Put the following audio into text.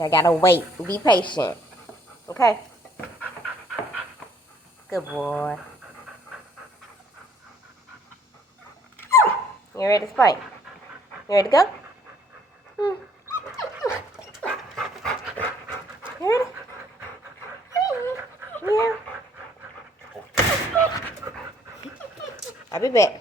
I gotta wait. Be patient. Okay? Good boy. You ready to fight? You ready to go? You ready? Yeah. I'll be back.